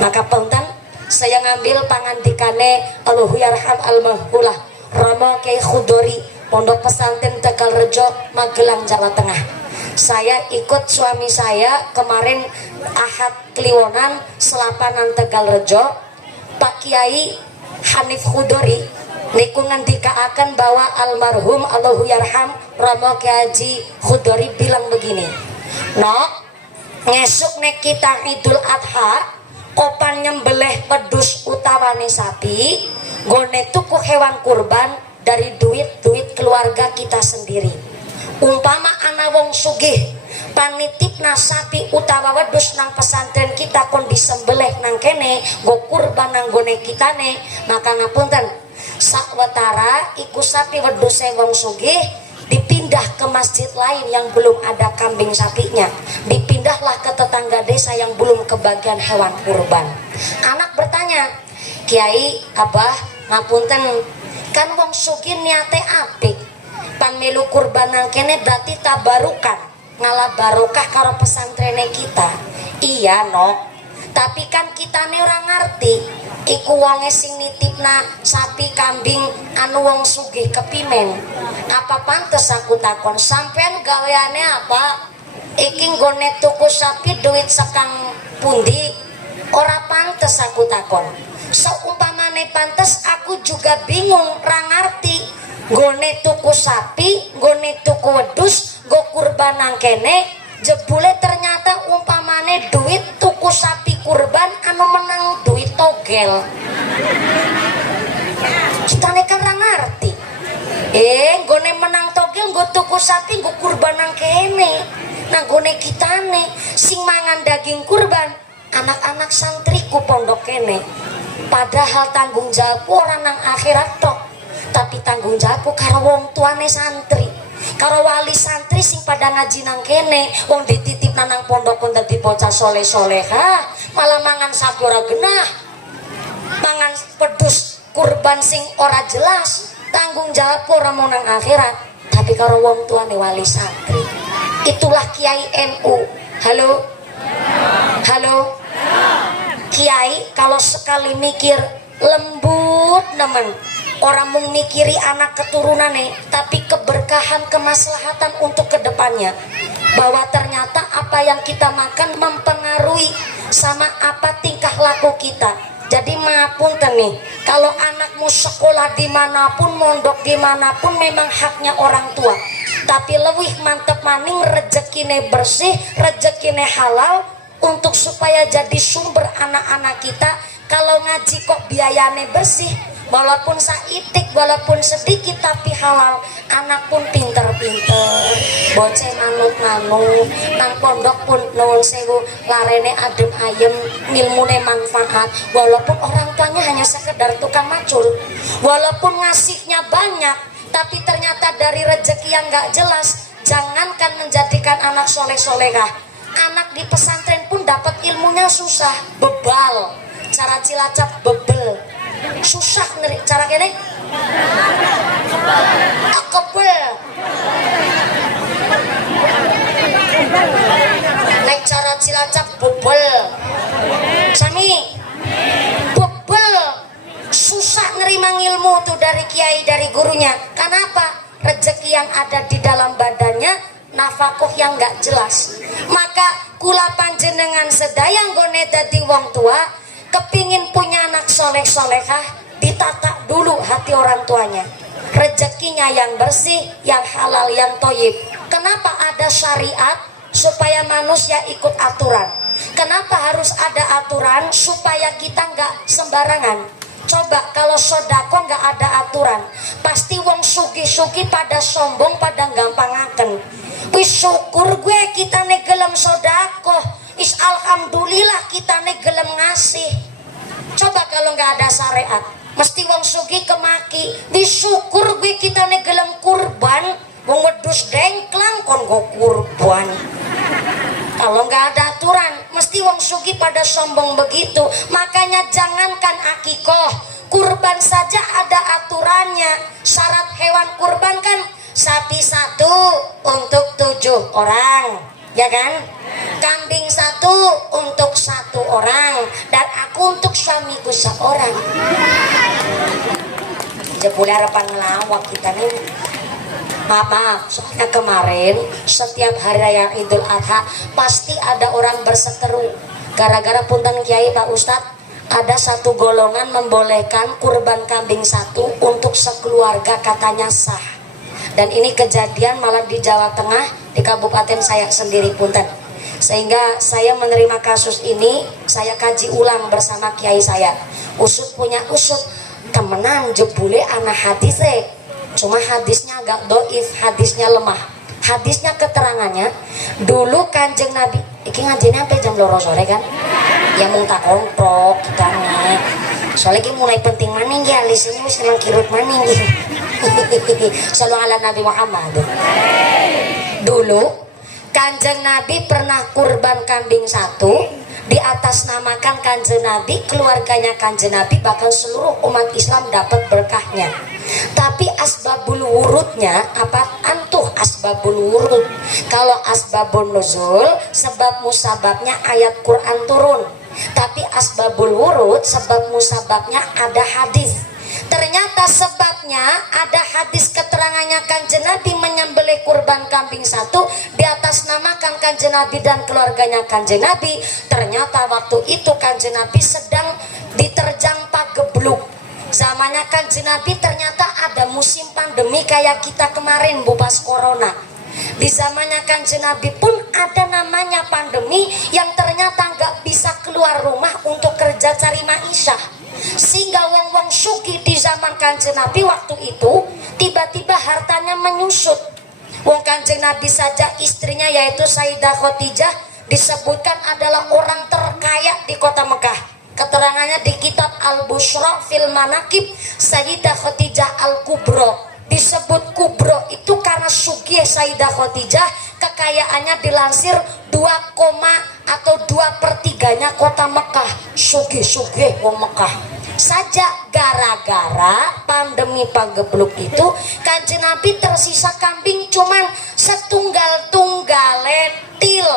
Maka punten saya ngambil pangandikane Allahu yarham almahullah Romo Kyai Khudori Pondok Pesantren Tegal Rejo Magelang Jawa Tengah. Saya ikut suami saya kemarin Ahad Kliwonan Selapanan Tegal Rejo. Pak Kiai Hanif Khudori niku ngendikaaken bahwa almarhum Allahu yarham Romo Kyai Haji Khudori bilang begini, "Nok, ngesuk nek kita Idul Adha kopan nyembelih pedus utawane sapi, gone tuku hewan kurban dari duit keluarga kita sendiri. Umpama ana wong sugih panitipna sapi utawa wedhus nang pesantren kita kon disembelih nang kene go kurban nang gone kitane, maka ngapunten sawetara iku sapi wedhuse wong sugih dipindah ke masjid lain yang belum ada kambing sapinya, dipindahlah ke tetangga desa yang belum kebagian hewan kurban." Anak bertanya, "Kiai, Abah, ngapunten, kan wong sugih niate apik, pan melu kurbanan kene berarti tabarukan, ngalah barokah karo pesantrene kita." "Iya, Nok, tapi kan kita nih orang ngerti iku wonge sing nitipna sapi kambing anu wong sugih kepimen. Apa pantes aku takon sampean gaweane apa? Iki nggone tuku sapi duit sekang pundi? Ora pantes aku takon. Seumpamane pantes aku juga bingung ra ngerti. Nggone tuku sapi, nggone tuku wedhus, go kurban nang kene, jebule ternyata umpamane duit tuku sapi kurban anu menang duit togel. Kita kan ra ngerti. Gone menang togel nggo tuku sapi nggo kurban nang kene. Nah gone kitane sing mangan daging kurban anak-anak santriku pondok kene. Padahal tanggung jawabku orang nang akhirat tok, tapi tanggung jawabku karo wong tuane santri, karo wali santri sing pada ngaji nang kene. Wong dititip nang pondok kon dadi bocah soleh-soleha, malah mangan sapi ora genah, mangan pedus kurban sing ora jelas. Tanggung jawab ora mau nang akhirat, tapi karo wong tuane wali santri. Itulah Kiai NU. Halo, halo, Kiai kalau sekali mikir lembut nemen, orang mau mikiri anak keturunannya, tapi keberkahan kemaslahatan untuk kedepannya, bahwa ternyata apa yang kita makan mempengaruhi sama apa tingkah laku kita. Jadi mapunten nih, kalau anakmu sekolah dimanapun, mondok dimanapun, memang haknya orang tua. Tapi lebih mantep maning rezekine bersih, rezekine halal, untuk supaya jadi sumber anak-anak kita. Kalau ngaji kok biayane bersih, walaupun saitik, walaupun sedikit tapi halal, anak pun pinter-pinter, bocah manut-manut, nang pondok pun nuwun sewu larene adem ayem, ngilmune manfaat, walaupun orang tuanya hanya sekedar tukang macul, walaupun ngasihnya banyak, tapi ternyata dari rezeki yang gak jelas. Jangankan menjadikan anak soleh-solehah, anak di pesantren pun dapat ilmunya susah, bebal, cara Cilacap bebel, susah ngeri cara kene kebel, naik cara Cilacap bebel, sami bebel, susah nerima ilmu tuh dari kiai, dari gurunya. Kenapa? Rezeki yang ada di dalam badannya, nafkah yang gak jelas. Maka kula panjenengan sedayang gone dadi wong tua, kepingin punya anak soleh-solehah, ditata dulu hati orang tuanya, rezekinya yang bersih, yang halal, yang toyib. Kenapa ada syariat? Supaya manusia ikut aturan. Kenapa harus ada aturan? Supaya kita nggak sembarangan. Coba kalau sodako nggak ada aturan, pasti wong sugi-sugi pada sombong, pada gampangaken. Wis syukur gue kita negelem sodako, is alhamdulillah kita negelem ngasih. Coba kalau nggak ada syariat, mesti wong sugi kemaki. Disyukur gue kita negelem kurban, wong wedus dengklang kon go kurban. Kalau nggak ada aturan, mesti wong sugi pada sombong begitu. Makanya jangankan akikoh, kurban saja ada aturannya. Syarat hewan kurban kan sapi 1 untuk 7 orang, ya kan? Kambing 1 untuk 1 orang. Dan aku untuk suamiku seorang. Jebule harapan ngelawak kita nih. Maaf, soalnya kemarin setiap hari raya Idul Adha pasti ada orang berseteru. Gara-gara punten Kiai Pak Ustadz, ada satu golongan membolehkan kurban kambing satu untuk sekeluarga, katanya sah. Dan ini kejadian malah di Jawa Tengah, di kabupaten saya sendiri punten. Sehingga saya menerima kasus ini, saya kaji ulang bersama kiai saya. Usut punya usut, temenan jebule anak hadisnya. Cuma hadisnya agak doif, hadisnya lemah. Hadisnya keterangannya, dulu Kanjeng Nabi, iki ngajinya sampai jam 2 sore kan? Ya mau tak kontrok kita nih. Soalnya ini mulai penting maning ya, lisinnya wis memang kirut maning gitu. Sallallahu ala Nabi Muhammad. Dulu Kanjeng Nabi pernah kurban kambing satu, di atas namakan Kanjeng Nabi, keluarganya Kanjeng Nabi, bahkan seluruh umat Islam dapat berkahnya. Tapi asbabul wurudnya apa? Antuh asbabul wurud. Kalau asbabun nuzul, sebab musababnya ayat Quran turun. Tapi asbabul wurud, sebab musababnya ada hadis. Ternyata sebabnya ada hadis keterangannya Kanjeng Nabi menyembelih kurban kambing satu di atas namakan Kanjeng Nabi dan keluarganya Kanjeng Nabi. Ternyata waktu itu Kanjeng Nabi sedang diterjang pagebluk. Zamannya Kanjeng Nabi ternyata ada musim pandemi kayak kita kemarin bu, pas corona. Di zamannya Kanjeng Nabi pun ada namanya pandemi yang ternyata nggak bisa keluar rumah untuk kerja cari maisha. Sehingga wong-wong sugih di zaman Kanjeng Nabi waktu itu tiba-tiba hartanya menyusut. Wong Kanjeng Nabi saja istrinya yaitu Sayyidah Khadijah disebutkan adalah orang terkaya di kota Mekah. Keterangannya di kitab Al-Bushra fil Manaqib, Sayyidah Khadijah Al-Kubro. Disebut Kubro itu karena sugih Sayyidah Khadijah, kekayaannya dilansir 2, atau 2/3-nya kota Mekah. Sugih-sugih wong Mekah. Saja gara-gara pandemi pagebluk itu Kanjeng Nabi tersisa kambing cuman setunggal-tunggale til.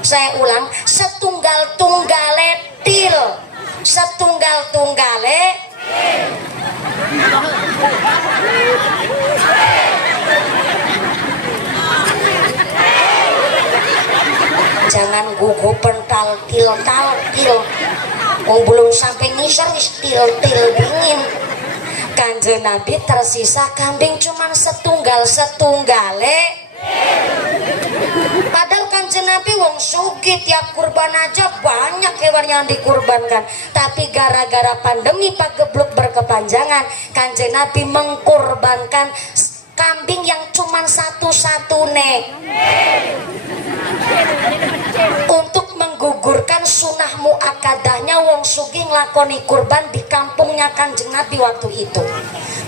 Saya ulang, setunggal-tunggale til. Setunggal-tunggale jangan gugu pental til. Oh, belum sampai ngisar wis til dingin. Kanjeng Nabi tersisa kambing cuman setunggal-setunggale. Padahal Kanjeng Nabi wong sugih, tiap kurban aja banyak hewan yang dikurbankan. Tapi gara-gara pandemi pagebluk berkepanjangan, Kanjeng Nabi mengkurbankan kambing yang cuman satu-satunya untuk menggugurkan sunah muakadahnya wong sugih nglakoni kurban di kampungnya Kanjeng Nabi waktu itu.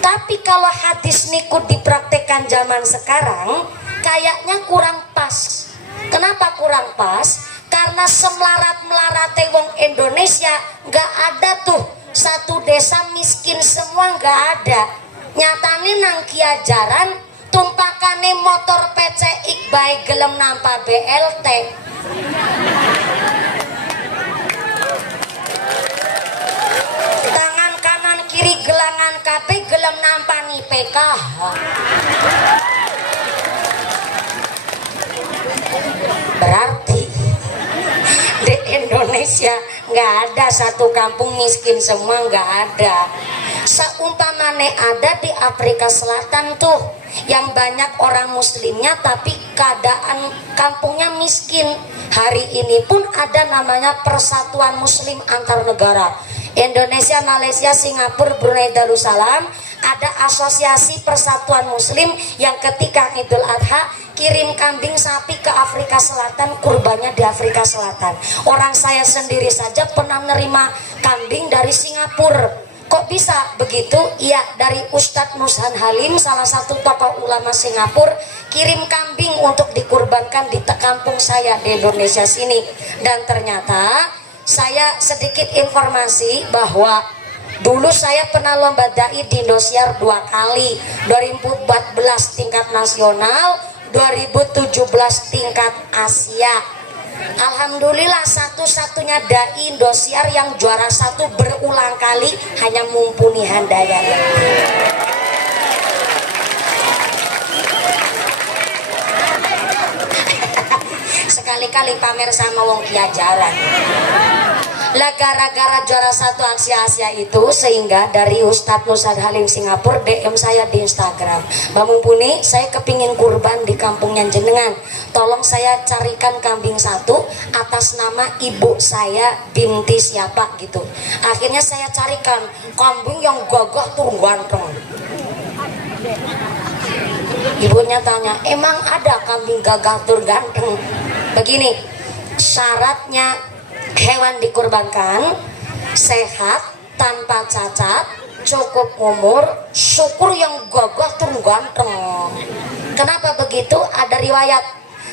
Tapi kalau hadis niku dipraktekkan zaman sekarang kayaknya kurang pas. Kenapa kurang pas? Karena semelarat-melarate wong Indonesia nggak ada tuh satu desa miskin semua, nggak ada. Nyatane nang kiajaran tumpakane motor PCX bae gelem nampa BLT. Tangan kanan kiri gelangan KP gelem nampani PKH. Berarti di Indonesia nggak ada satu kampung miskin semua, nggak ada. Seumpamane ada di Afrika Selatan tuh yang banyak orang muslimnya tapi keadaan kampungnya miskin. Hari ini pun ada namanya Persatuan Muslim Antar Negara. Indonesia, Malaysia, Singapura, Brunei Darussalam ada asosiasi Persatuan Muslim yang ketika Idul Adha kirim kambing sapi ke Afrika Selatan, kurbannya di Afrika Selatan. Orang saya sendiri saja pernah menerima kambing dari Singapura. Kok bisa begitu? Iya, dari Ustadz Nushan Halim, salah satu tokoh ulama Singapura, kirim kambing untuk dikurbankan di kampung saya di Indonesia sini. Dan ternyata saya sedikit informasi bahwa dulu saya pernah lomba dai di Indosiar 2 kali, 2014 tingkat nasional, 2017 tingkat Asia. Alhamdulillah satu-satunya dai Indosiar yang juara 1 berulang kali hanya Mumpuni Handayani. Sekali-kali pamer sama wong kiajaran. Lah gara-gara juara 1 aksi Asia itu sehingga dari Ustadz Nusad Halim Singapura DM saya di Instagram, Mbak Mumpuni, saya kepingin kurban di kampungnya jenengan, tolong saya carikan kambing 1 atas nama ibu saya binti siapa gitu. Akhirnya saya carikan kambing yang gagah tur ganteng. Ibunya tanya, emang ada kambing gagah tur ganteng? Begini syaratnya, hewan dikurbankan sehat, tanpa cacat, cukup umur, syukur yang gagah tur ganteng. Kenapa begitu? Ada riwayat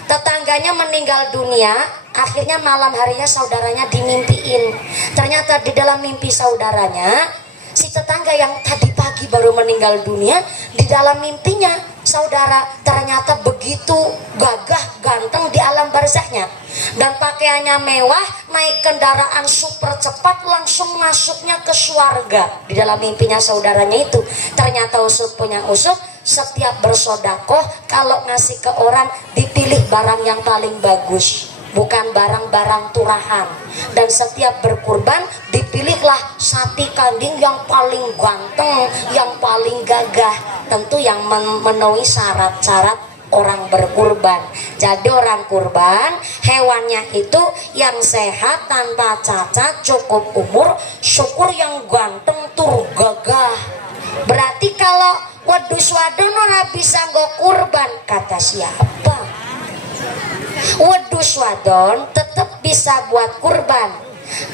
tetangganya meninggal dunia, akhirnya malam harinya saudaranya dimimpiin. Ternyata di dalam mimpi saudaranya, si tetangga yang tadi pagi baru meninggal dunia, di dalam mimpinya saudara ternyata begitu gagah ganteng di alam barzahnya, dan pakaiannya mewah, naik kendaraan super cepat, langsung masuknya ke surga. Di dalam mimpinya saudaranya itu ternyata usut punya usut, setiap bersodakoh kalau ngasih ke orang dipilih barang yang paling bagus, bukan barang-barang turahan. Dan setiap berkurban dipilihlah sapi kambing yang paling ganteng, yang paling gagah, tentu yang memenuhi syarat-syarat orang berkurban. Jadi orang kurban hewannya itu yang sehat, tanpa cacat, cukup umur, syukur yang ganteng tur gagah. Berarti kalau wedus wadon ora bisa nggo kurban, kata siapa? Wedus wadon tetap bisa buat kurban,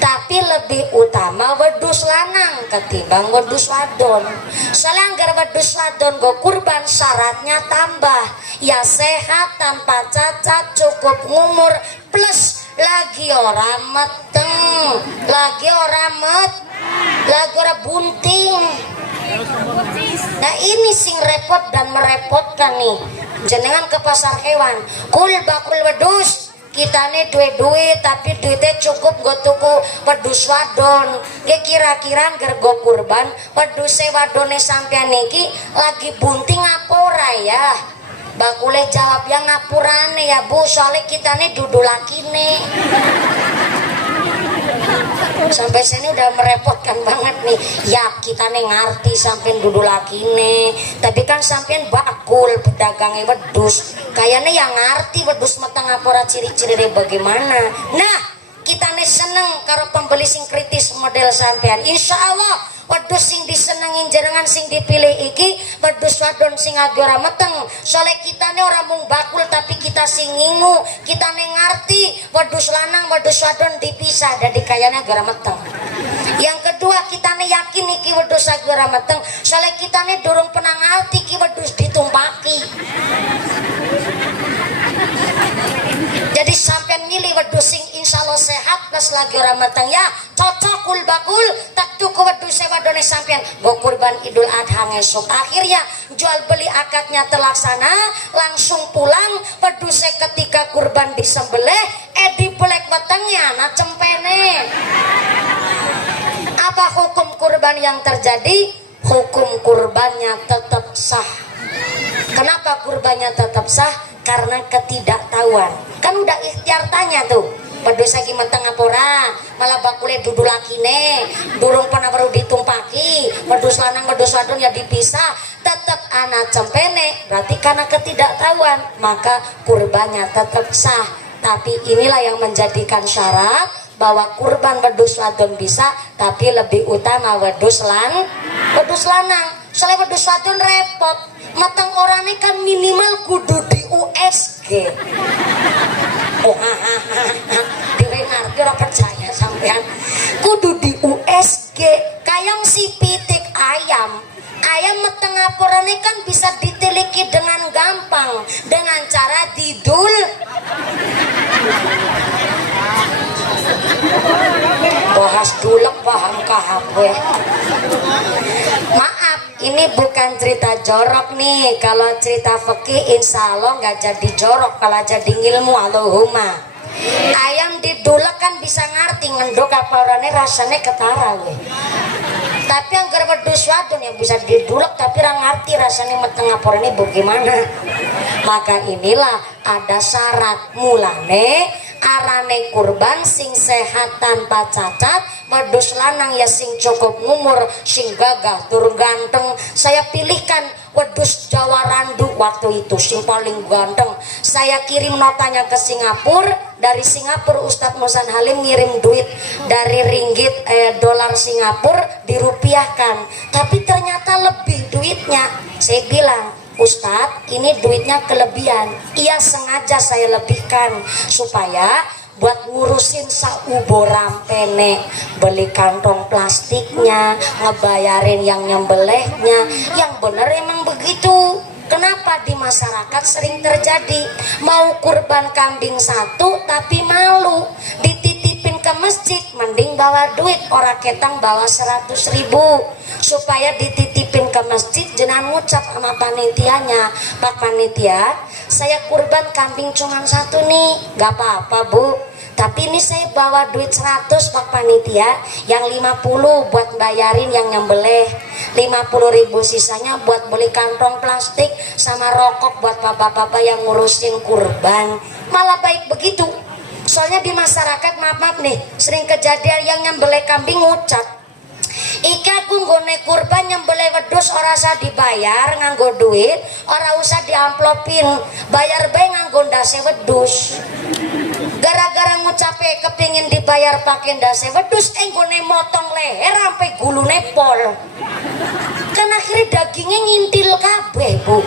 tapi lebih utama wedus lanang ketimbang wedus wadon. Selanggar wedus wadon go kurban syaratnya tambah, ya sehat, tanpa cacat, cukup umur, plus lagi orang meteng, lagi orang bunting. Nah ini sing repot dan merepotkan nih. Jenengan ke pasar hewan, kul bakul wedus, kita nih duit tapi duitnya cukup gue tuku wedus wadon. Kira-kira gergo kurban wedus wadone sampean niki lagi bunting ngapora ya. Bakule jawab yang ngapurane ya bu, soalnya kita nih duduk laki nih. Sampai sini udah merepotkan banget nih. Ya kita nih ngerti sampean duduk laki nih, tapi kan sampean bakul pedagangnya wedus, kayaknya yang ngerti wedus meteng ngapora ciri-ciri bagaimana. Nah kita nih seneng karo pembeli sing kritis model sampean. Insya Allah wedus sing disenengin jenengan sing dipilih iki wedus wadon sing agora meteng. Soalnya kita nih orang mung bakul tapi kita sing ngingu, kita nih ngerti wedus lanang wedus wadon dipisah, jadi kayaknya agora meteng. Yang kedua kita nih yakin iki wedus agora meteng, soalnya kita nih durung pernah ngerti iki wedus ditumpaki. Jadi sampai milih wedus sing insya Allah sehat plus lagi orang matang ya cocok kul bakul tak tuku wedus wadone sampean go kurban Idul Adha ngesuk. Akhirnya jual beli akadnya terlaksana, langsung pulang wedus ketika kurban disembelih dibelek wetengnya nah cempene. Apa hukum kurban yang terjadi? Hukum kurbannya tetap sah. Kenapa kurbannya tetap sah? Karena ketidaktahuan. Kan udah ikhtiar tanya tuh, wedus lagi meteng ngapora, malah bakule duduk lakine, durung pernah baru ditumpaki, wedus lanang wedus wadon ya dipisah, tetap anak cempene. Berarti karena ketidaktahuan, maka kurbannya tetap sah. Tapi inilah yang menjadikan syarat bahwa kurban wedus wadon bisa, tapi lebih utama wedus lanang. Soalnya wedus wadon repot, matang orang ini kan minimal kudu di USG. Oh dewe ngerti ora percaya sampean, kudu di USG. Kayang si pitik ayam meteng aporane kan bisa ditiliki dengan gampang dengan cara didul. Bahas dulek paham kahapwe. Maaf, ini bukan cerita jorok nih. Kalau cerita fikih insya Allah nggak jadi jorok, kalau jadi ilmu Allahumma. Ayam didulek kan bisa ngerti ngendok apa rasanya ketara we. Tapi yang wedhus wadon yang bisa didulek tapi ra ngerti rasanya meteng aporane bagaimana. Maka inilah ada syarat mulane arane kurban sing sehat tanpa cacat, wedhus lanang ya sing cukup ngumur, sing gagah tur ganteng. Saya pilihkan wedhus Jawa Randu waktu itu sing paling ganteng. Saya kirim notanya ke Singapura. Dari Singapura Ustadz Musan Halim ngirim duit dari ringgit dolar Singapura dirupiahkan, tapi ternyata lebih duitnya. Saya bilang, Ustadz ini duitnya kelebihan. Iya, sengaja saya lebihkan supaya buat ngurusin saubo rampene, beli kantong plastiknya, ngebayarin yang nyembelihnya. Yang bener emang begitu. Kenapa di masyarakat sering terjadi mau kurban kambing satu tapi malu dititipin ke masjid, mending bawa duit orang ketang bawa 100.000 supaya dititipin ke masjid jenang ngucap sama panitianya, Pak panitia saya kurban kambing cuma satu nih, gak apa-apa Bu, tapi ini saya bawa duit 100 Pak panitia, yang 50 buat bayarin yang nyembelih, 50.000 sisanya buat beli kantong plastik sama rokok buat bapak-bapak yang ngurusin kurban. Malah baik begitu. Soalnya di masyarakat maaf nih sering kejadian yang nyembelih kambing ngucap, iki aku nggone kurban nyembelih wedhus ora usah dibayar nganggo duit, ora usah diamplopin, bayar bae nganggo ndase wedhus. Gara-gara ngucape kepingin dibayar pakai ndase wedhus, nggone motong leher sampai gulune pol. Kan akhirnya dagingnya ngintil kabeh Bu.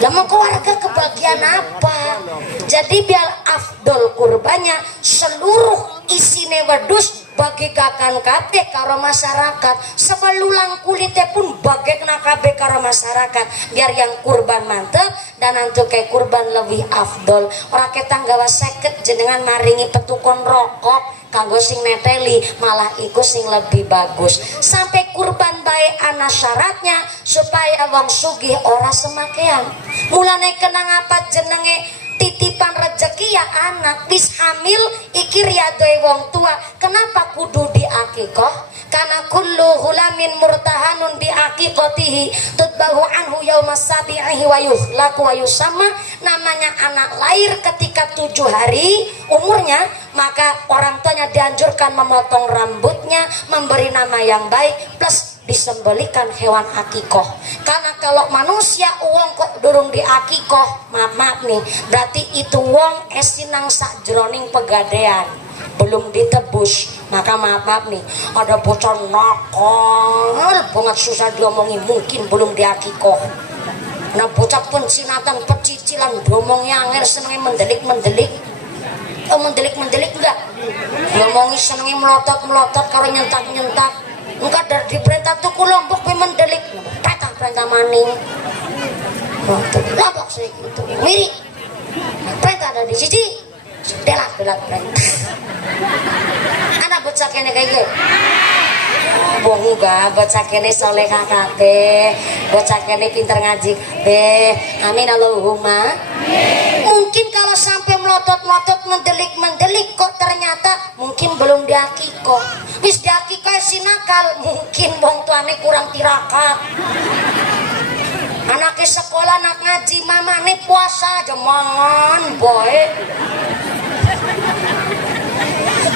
Lah mau keluarga kebagian apa? Jadi biar afdol kurbannya seluruh isine wedhus bagikan kabeh karo masyarakat, sebelulang kulitnya pun bagekna kabeh karo masyarakat, biar yang kurban mantep dan nanti kayak kurban lebih afdol. Ora ketang gawa 50 jenengan maringi petukon rokok kanggo sing neteli, malah iku sing lebih bagus. Sampai kurban bae ana syaratnya supaya wong sugih ora semakean. Mulane kenang apa jenenge titipan rezeki ya anak bis hamil iki riyadoe wong tua. Kenapa kudu diakikoh? Karena kullu hulamin murtahanun bi aqiqatihi tutbahu anhu yaumas sabihi wa yuhlaqu wa yusamma. Namanya anak lahir ketika 7 hari umurnya, maka orang tuanya dianjurkan memotong rambutnya, memberi nama yang baik, plus disembelikan hewan akikoh. Karena kalau manusia uang kok durung di akikoh, maaf nih, berarti itu wong esinang sak jroning pegadean, belum ditebus. Maka maaf nih, ada bocor nakal banget susah diomongi, mungkin belum di akikoh. Nah bocah pun sinatan pecicilan domongnya angel senengnya mendelik enggak, diomongi senengnya melotot karo nyentak enggak, dari diperintah tuku lombok pe mendelik perintah maning lombok sih gitu mirip perintah ada di sisi delak perintah anak bocah kene kayak gitu bohong gak, bocah kene soleh kakate, bocah kene pinter ngaji be, amin Allahumma. Mungkin kalau sampai melotot mendelik kok ternyata mungkin belum diakikoh. Wis diakikoh si nakal, mungkin wong tuane kurang tirakat. Anaknya sekolah anak ngaji, mama nih puasa jemangan boy.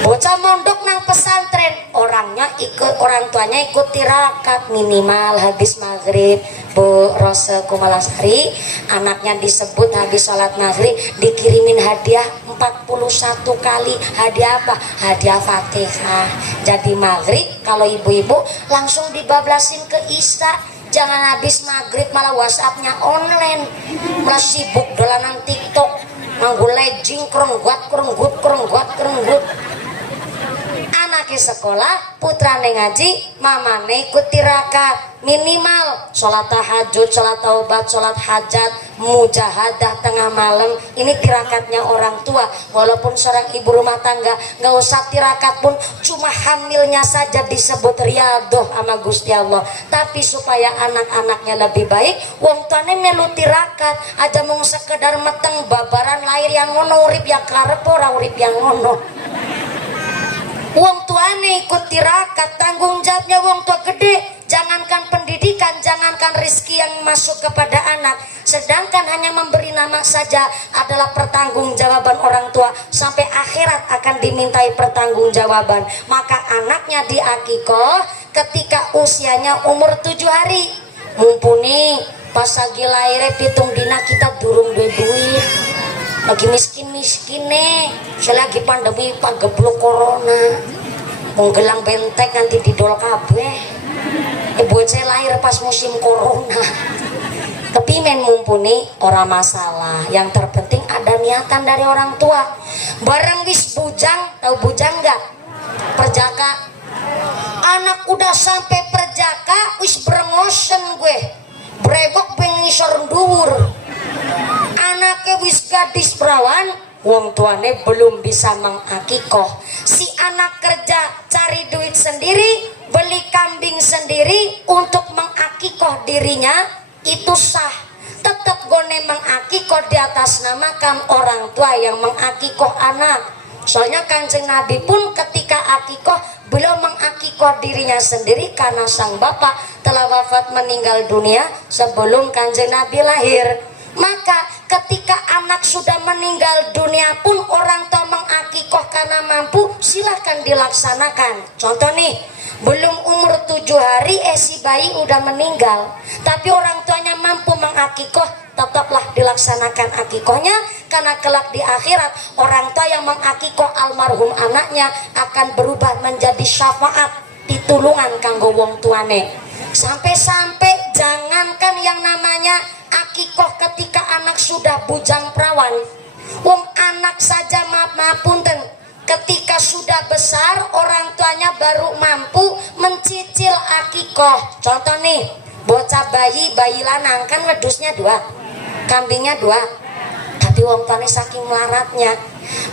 Bocah mondok nang pesantren, orang tuanya ikut tirakat minimal habis maghrib. Bu Rose Kumalasari, anaknya disebut habis sholat maghrib dikirimin hadiah 41 kali. Hadiah apa? Hadiah Fatihah. Jadi maghrib kalau ibu-ibu langsung dibablasin ke Isya. Jangan habis maghrib malah WhatsAppnya online, malah sibuk dolanan TikTok, nganggo legging kerenggut. Anaknya sekolah, putrane ngaji, mamane ikut tirakat minimal sholat tahajud, sholat taubat, sholat hajat, mujahadah tengah malam. Ini tirakatnya orang tua. Walaupun seorang ibu rumah tangga nggak usah tirakat pun, cuma hamilnya saja disebut riadoh sama Gusti Allah. Tapi supaya anak-anaknya lebih baik, wong tuane melu tirakat aja mau sekedar meteng babaran lahir yang ngono, urip yang karep ora urip yang ngono. Wong tuane ikut tirakat, tanggung jawabnya wong tua gede. Jangankan pendidikan, jangankan rizki yang masuk kepada anak, sedangkan hanya memberi nama saja adalah pertanggungjawaban orang tua. Sampai akhirat akan dimintai pertanggungjawaban. Maka anaknya diakikoh ketika usianya umur 7 hari. Mumpuni pas lagi lahirnya pitung dina kita durung duit, lagi miskin-miskin nih, selagi pandemi pageblok corona, menggelang bentek nanti didol kabeh. Buat saya lahir pas musim corona. Tapi men mumpuni ora masalah. Yang terpenting ada niatan dari orang tua. Bareng wis bujang, tahu bujang nggak? Perjaka. Anak udah sampai perjaka, wis brengosen gue. Bregok pengisor dhuwur. Anaknya wis gadis perawan, wong tuane belum bisa mengakikoh. Si anak kerja cari duit sendiri, beli kambing sendiri untuk mengakikoh dirinya, itu sah. Tetap gone mengakikoh di atas namakan orang tua yang mengakikoh anak. Soalnya Kanjeng Nabi pun ketika akikoh belum mengakikoh dirinya sendiri karena sang bapak telah wafat meninggal dunia sebelum Kanjeng Nabi lahir. Maka ketika anak sudah meninggal dunia pun orang tua mengakikoh karena mampu, silahkan dilaksanakan. Contoh nih, belum umur 7 hari si bayi udah meninggal, tapi orang tuanya mampu mengakikoh, tetaplah dilaksanakan akikohnya. Karena kelak di akhirat orang tua yang mengakikoh almarhum anaknya akan berubah menjadi syafaat pitulungan kanggo wong tuane. Sampai-sampai jangankan yang namanya akikoh ketika anak sudah bujang perawan, wong anak saja maaf punten, ketika sudah besar orang tuanya baru mampu mencicil akikoh. Contoh nih, bocah bayi lanang kan wedusnya 2, kambingnya 2, tapi wong tuane saking melaratnya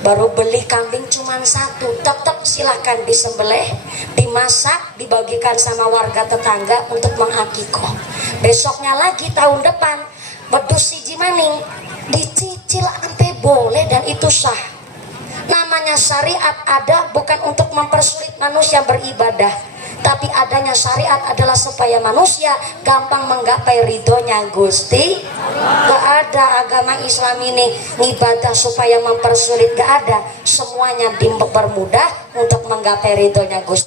baru beli kambing cuma 1, tetap silahkan disembelih, dimasak, dibagikan sama warga tetangga untuk mengakikoh. Besoknya lagi tahun depan wedus siji maning dicicil sampai boleh, dan itu sah. Namanya syariat ada bukan untuk mempersulit manusia beribadah, tapi adanya syariat adalah supaya manusia gampang menggapai ridhonya Gusti. Gak ada agama Islam ini ibadah supaya mempersulit, gak ada. Semuanya dipermudah untuk menggapai ridhonya Gusti.